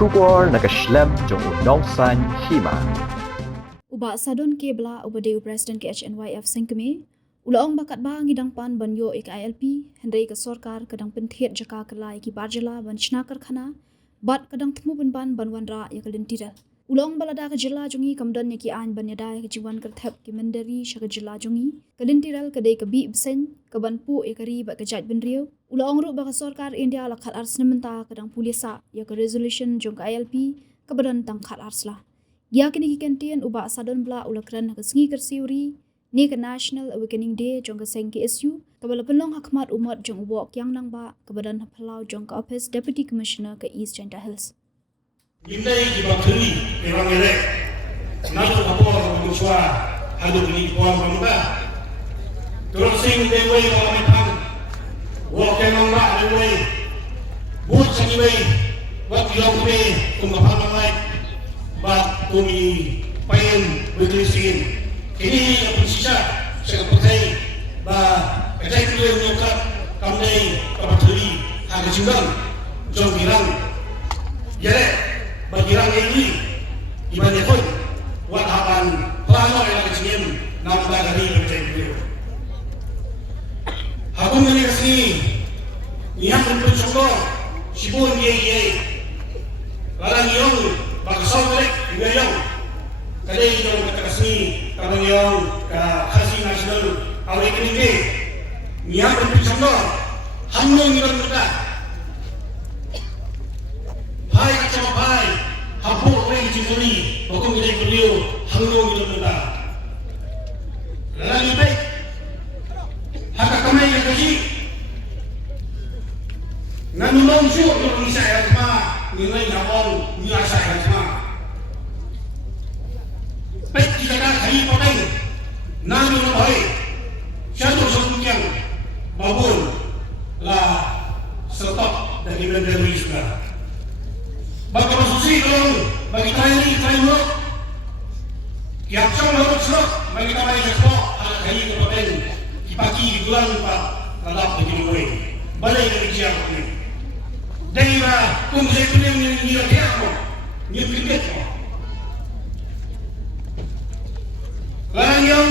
Shubor nakaslem jong unongsan hima. Uba sadon ke bla ubade President ke HNYF sengkeme ulaong bakat ba ngidang pan banyo ik ILP hendai ke sorkar kadang penthet jaka kelai ki barjela ban chnakar khana bat kadang temu ban banwanra ya kalin tiral ulaong balada ke jela jungi kamdan ya ki an banyadai ke jiwan kerthep ki mendari shaka jela jungi kalin tiral kadai ke bi ibsen ke ban pu ya kari ba ke jaj benrio ulaong ru ba ke sorkar India la khat ars nementa kadang pulisa ya ke resolution jong ke ILP ke badan tang khat arsla ya kini kentian uba sadon bla ulakran ke sengi kersiuri ni ke National Awakening Day jong ke seng ke SU kabala penlong hakmat umat jong ubok yang nang ba ke badan hapalau jong ke Office Deputy Commissioner ke East Janta Hills. Indai di bakteri memang elek. Nato kapor bermuswa hadu ini puan pemuda. Terus sing dewe kalau memang wak yang nang dewe buat sangiwe buat yang kue kumapang lai bat kumi payen berkelisin. Ini yang bersisa saya pakai bah kedai kuliah nyokap kami bakteri harga singgang jom bilang jadi bagi orang ini ibadah pun buat hapan pelanggar yang kecil nambah dari percaya beliau. Aku mengenai kesini niat untuk contoh sibuk ye larang yang bagsal mereka juga yang kadai yang kata kesini kalau yang ke hasil nasional awal ini niat untuk contoh hamil yang kita hai kacau hai hampir orang cipuli bukan kita beliau hangung itu benda lagi baik hak kami yang kaji nanulong syuk yang bisa ya semua nilai nyawang nilai saya semua baik kita dah hari potong nanulong baik satu yang babun lah stop dari benda sudah. Bagi masusi dong, bagi training framework, yang sama lalu serap bagi kami ekspor alat kayu kepaten dipaki di bulan 4 lalap di Timur balai dari siapa ini. Daerah kongsi kuning yang nilai apa, nilai apa. Larang yang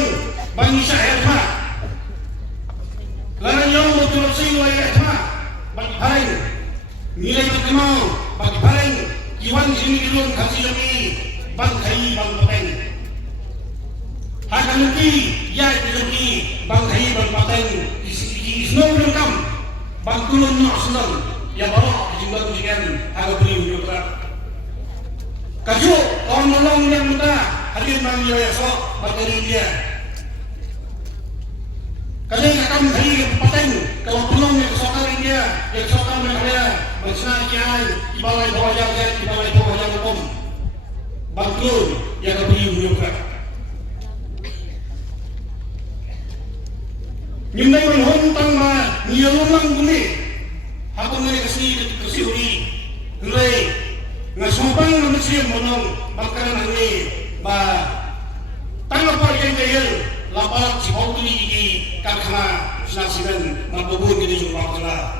bagi saya apa, larang yang betul betul apa, bagi hari nilai terkenal bagi paling iwan sini dilun kasih lagi bang kai bang paten akan nanti ya dilagi bang kai bang paten isno belum bang turun nak senang ya bawa jumlah tujuan agak beli juga kaju orang nolong yang muda hadir bang ya so materi dia kalian akan kai paten kalau penolong yang sokar dia yang sokar mereka Maksudnya kiai ibalai bawah yang ibalai bawah yang hukum bangkrut yang kebeli bukan. Nyimai menhontang ma nyialulang bumi. Aku ngene kesini nilai ngasumpang manusia monong makanan ini ba tanggap yang kaya lapar si bau ini di karena sinasikan mabubun gitu juga masalah.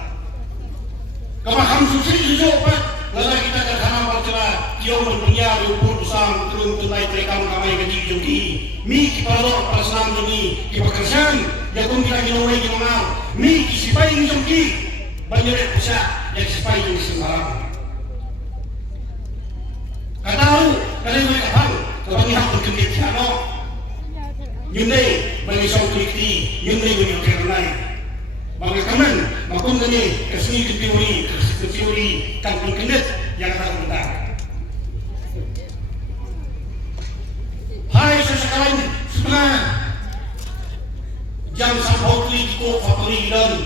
Kamaham susi juga pak, lalu kita kerana baca kiau berpunya rupur usang turun tunai terekam kami gaji joki, mi kipalok perasaan ini kipakerjaan, jagung kita ginawai ginawal, mi kisipai joki, banyak bisa yang kisipai joki sembarang. Katahu kalian mereka tahu, kalau ni hak berkendit siapa, yundai bagi song kriti, yundai bagi kerana. Bagi kaman, makum ini kesini ke teori kampung kendit yang tak benar. Hai sesekali setengah jam sampai ko faktori dan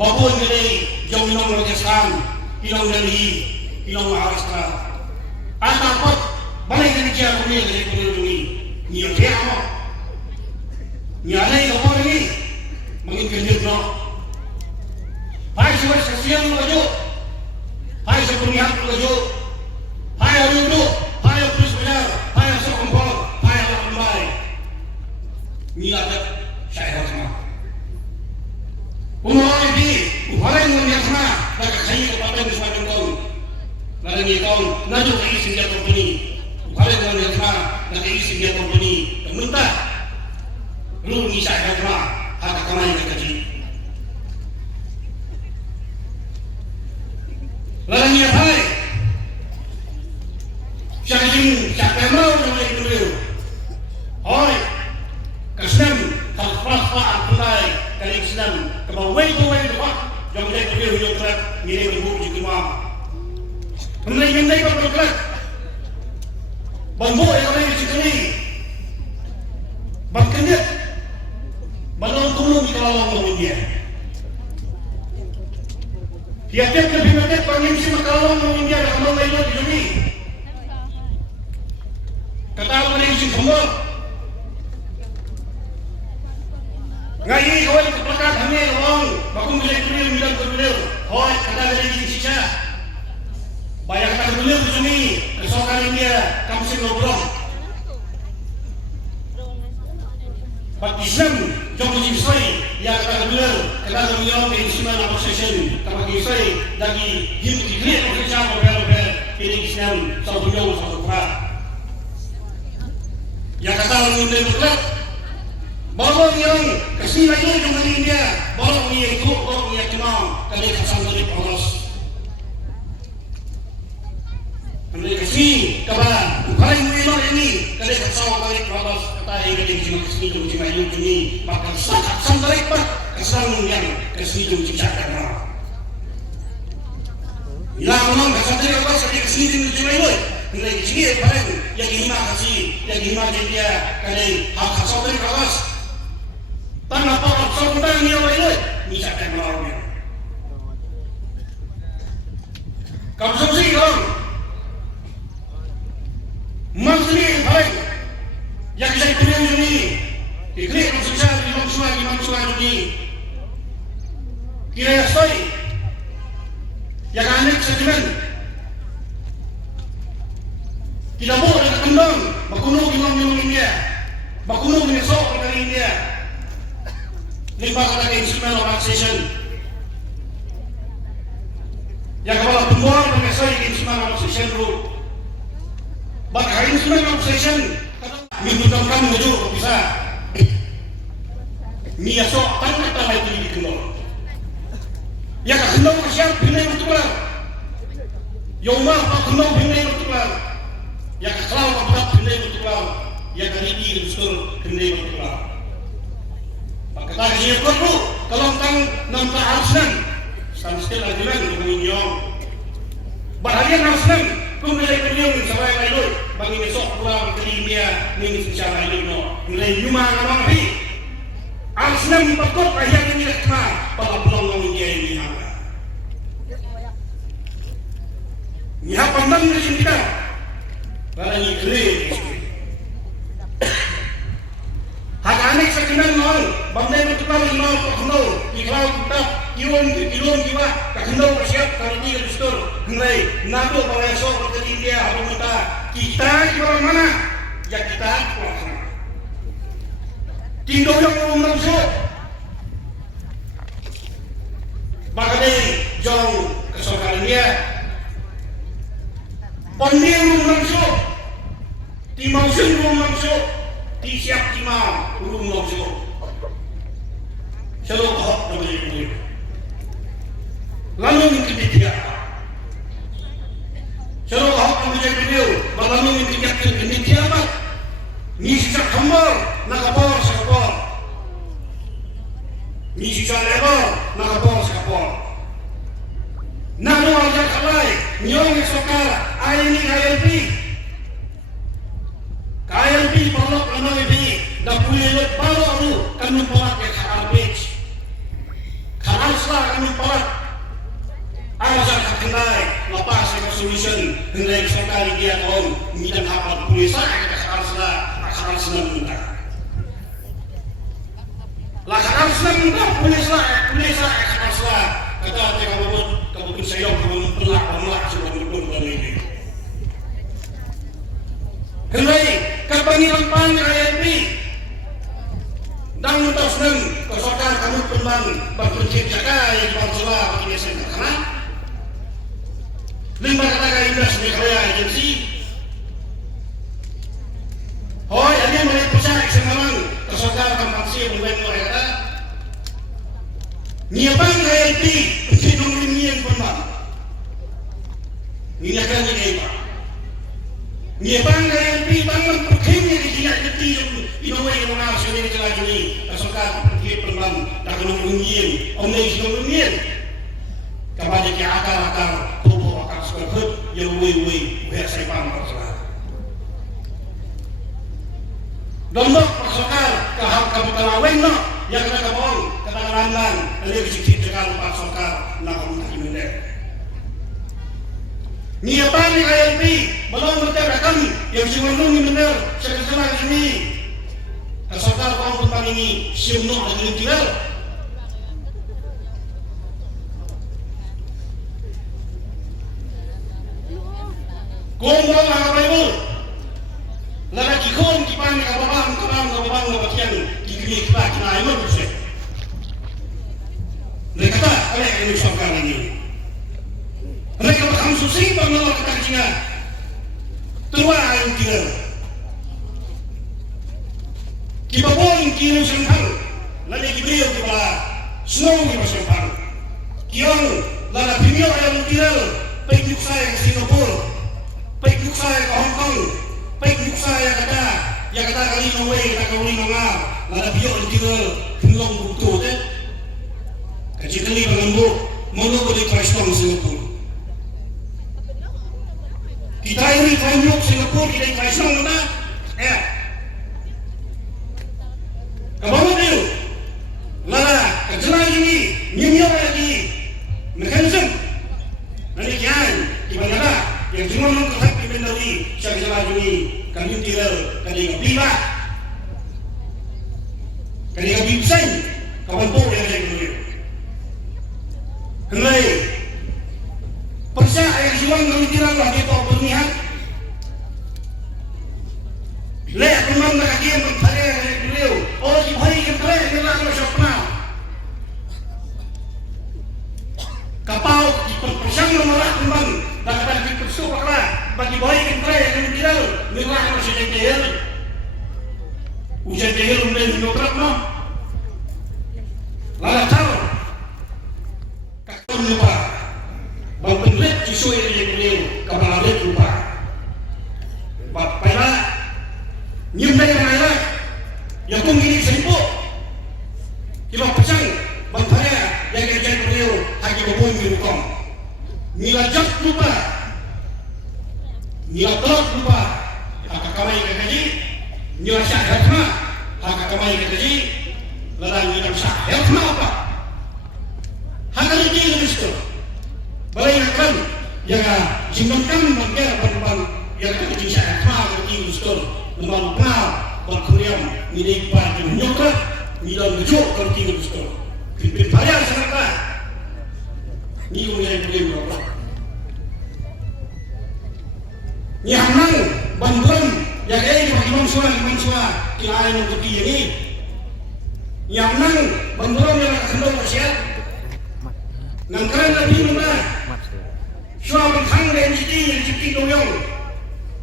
babon ini jam minum Rajasthan, minum Delhi, minum Maharashtra. Ataupun balik dari Jawa ini dari Pulau ini, ni apa? Ni ada yang apa ini? Mungkin kerja no. Hai sebagai sesian laju, hai sepunihat laju, hai aludu, hai terus benar, hai asal kompor, hai alat kembali. Niatnya saya sama. Umur ini, umur yang mulia sama, dah kaji kepada semua orang. Barangnya kau naju ke isi dia company. Balik dengan dia kena nak ke isi dia company. Mentah. Lu ni saya kena hak kamai nak kaji. Barangnya baik. Siapa mau dengan itu? Hoi, Islam hal mulai dari Islam kebawai doa yang dia beliau yang telah mirip ibu di rumah. Kemudian berdoa. Bambu yang ada di sini. Bahkan dia balon turun di kalawang India. Tiap-tiap lebih banyak pengisi kalawang India dan kalawang lain di sini. Kata orang yang semua ngaji kawal keplakat hanya orang bakung boleh beliau bilang beliau hoi kata dari sisa banyak kata beliau di sini kesokan India kamu sih ngobrol Pak Islam jom disai ya kata beliau di Islam Association kamu disai lagi hidup di dunia Indonesia berapa ini Islam satu jauh satu kurang ya kata orang India berkata bahawa yang kesini lagi dengan India bahawa yang ikut bahawa yang kenal kali kesan dari polos kali kesini kepada kali mulai ini kali kesan dari polos kata yang kali kesini cuma ini maka kesan dari kesan yang kesini cuma kenal bila orang kesan dari polos kali kesini cuma ini kali kesini pada yang lima kasih yang lima dia kali hak kesan dari polos tanah pokok saudara ni awak ini misalkan melawannya. Kamu sendiri orang masih baik yang saya kenal ini iklim sosial di manusia ini kira saya yang anak sentimen tidak boleh kembang bakuno di India bakuno menyesok dari India lembaga instrumen organisation yang kepala pembuat mengesai instrumen organisation group bagi instrumen organisation minumkan menuju bisa miasok tanpa tanah itu dikenal yang kenal siap bina bertukar yomah pak kenal bina bertukar yang kalau pak bina bertukar yang kali ini betul bina bertukar kata dia perlu kalau tang nampak arsan sampai lagi lagi menginyong bahagian arsan kumulai beliau sampai lalu bagi besok pulang ke India ini secara ini mulai cuma nama pi arsan pakot ayat ini lekma pada pulang India ini ni apa pandang di sini kita barangnya clear hak anak sekenal nol bandai bertukar nol kenal iklau kita kilon jiwa tak kenal bersiap kali ini gestur mulai nado pengesok ke India habis kita di mana ya kita tinggal yang belum masuk makanya jauh kesokan dia pandai belum masuk timau belum masuk siap timah belum masuk selalu hak namanya lalu mungkin tidak selalu hak namanya beliau lalu mungkin tidak apa ni sisa khambar nakapor sakapor ni sisa lebar nakapor sakapor nado aja kalai nyong sokar aini KLP perlu kena lebih dah boleh baru aku kami pelat ke kanal page kanal selah kami pelat alasan kendai lepas ke solution kendai sekali dia tahun minta hafal boleh saya ke kanal selah minta lah kanal selah minta boleh saya ke kanal selah kata kamu saya kamu pelak sudah berpun dari ini kendai kebangiran pan KLP dan mutas neng kesokan kamu pembang berkuncit jaga yang bersela bagi desa karena Lima kata Indra sebagai karya agensi. Hoi, ada yang boleh percaya semalam tersaudara kampasi yang mulai mulai kata. Niapang KLP untuk mengulian pembang. Ini akan jadi apa? Niapang KLP bangun perkemnya di tidak jeti inawai yang mengawas ini jelas ini tersaudara pergi pembang tak mengulian. Omnai sudah mengulian. Kepada ke akar-akar tubuh akar seperti yang wui biar saya paham persoalan. Dombok persoalan kaham kamu kalaweng no yang kena kabong kena landan ada dicicit dengan persoalan nak kamu tak dimendek. Niapan ni KLP belum berterakan yang siwanungi benar sekarang ini. Persoalan kamu tentang ini siumno lagi tinggal. Kumpul apa ibu? Lagi kikon kipan kababang bagian kikini kita kena ibu bersih. Mereka kata oleh yang disokkan ini. Mereka berkamu susi menolak kata Cina. Tua yang kira. Kibabon kira sempang. Lalu kibriu kiba snow kiba sempang. Kiong lalu bimio yang kira. Baik saya ke Singapura. Baik saya ke Hong Kong, baik saya yang kata kali Norway, kata kali Nongah, lalu biar kita kenal butuh deh. Kecil kali mengambil, mana boleh Kristen Singapura. Kita ini Kristen Singapura, kita Kristen mana? Kamu tahu? Lalu kejelang ini, nyamuk lagi, mekanisme. Nanti kian, gimana? Yang cuma mengkhawatir dibendari siapa salah ini kami tinggal kami biba kami bibseng kawan pun yang saya kenal kenal percaya yang cuma kami tinggal lagi tahu berniat leh pemang lagi yang bertanya yang beliau oh hari yang keren yang lalu siapa kapau percaya nomor pemang bahkan di persoalan bagi bayi kita yang tidak merah masih jahil ujian jahil mulai menotrak no lalu tahu kakak lupa bang pendet isu yang beliau kepala dia lupa pada nyimpai yang lain yang pun gini sempuk kita pesan bang saya yang kerjaan beliau hagi berbuat mirukom nilajak lupa nilajak lupa hak kamai kekaji nilajak hikma hak kamai kekaji ladang nilajak hikma apa hak ini lebih besar balai akan yang jimbankan bagian berban yang kekaji hikma kekaji besar lemah lupa berkuriam milik pada nyokrat milam bejuk kekaji besar pimpin bayar sangatlah ni yang boleh berapa? Yang nang bantuan yang bagi manusia kira yang untuk ini. Yang nang bantuan yang akan bersiap. Nang keren lagi mana? Suami kang dan citi doyong.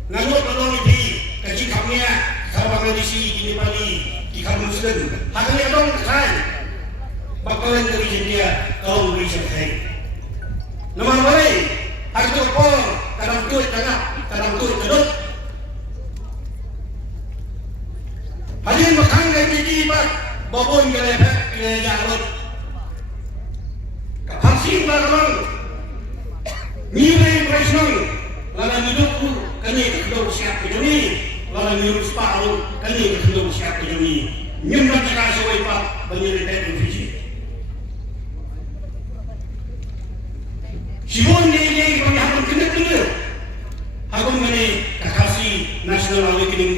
Nanggut tolong itu kaji kamnya sabang edisi ini bali di kamu muslim. Haknya dong kan. Bakalan dari dia kau beri saya. Nama boleh, hari tu pun kadang tuit tengah, kadang tuit kedut. Hadirin makan lagi di bak, babon gelepek jalan. Kapasi barang, nilai presiden, lalu hidupku kini kedua siap kejuni, lalu hidup separuh kini kedua siap kejuni. Nyembah cakap sesuai pak, banyaknya televisi. Sibun ini bagi hakun kena hakun ini kakasi nasional awal kini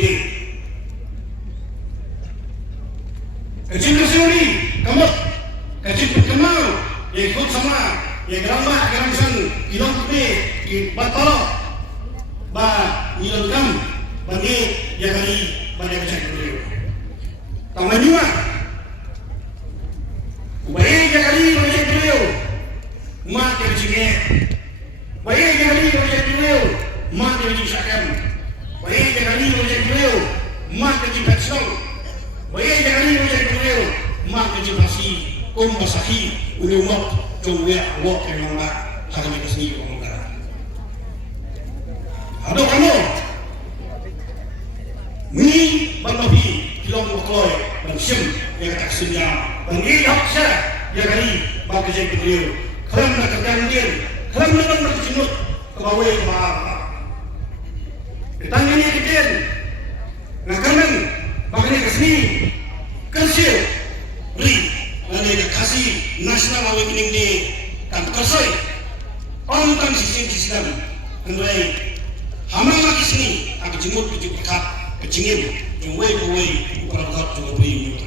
kecil kesuri kamu kecil berkenal yang ikut sama yang gerambah gerangsan hilang putih di batalo bah hilang bagi yang kali banyak kecil beliau taman juga baik yang kali banyak beliau mak yang cingek Wahai jangan ini macam beliau, mak dia disakan. Wahai jangan ini macam beliau, mak dia pensiun. Wahai jangan ini macam beliau, mak dia masih basahi umat jomwe awak yang mana kami kesini orang negara. Ada kamu, ni balabi kilom lokoi bansim yang kata senyap, bagi haksa yang kali bagi jadi beliau. Kalau nak kerjaan dia. Kalau mereka berjumut ke bawah ke bawah, ditanya ni kecil, nak kanan, bagaimana kesini, kerja, beri, nanti kasih nasional awakening ni, kan kerja, kontan sistem, andai, hamam lagi sini, aku jumut ke jumut kat, kecingin, jumway, ukuran kat, jumut beri.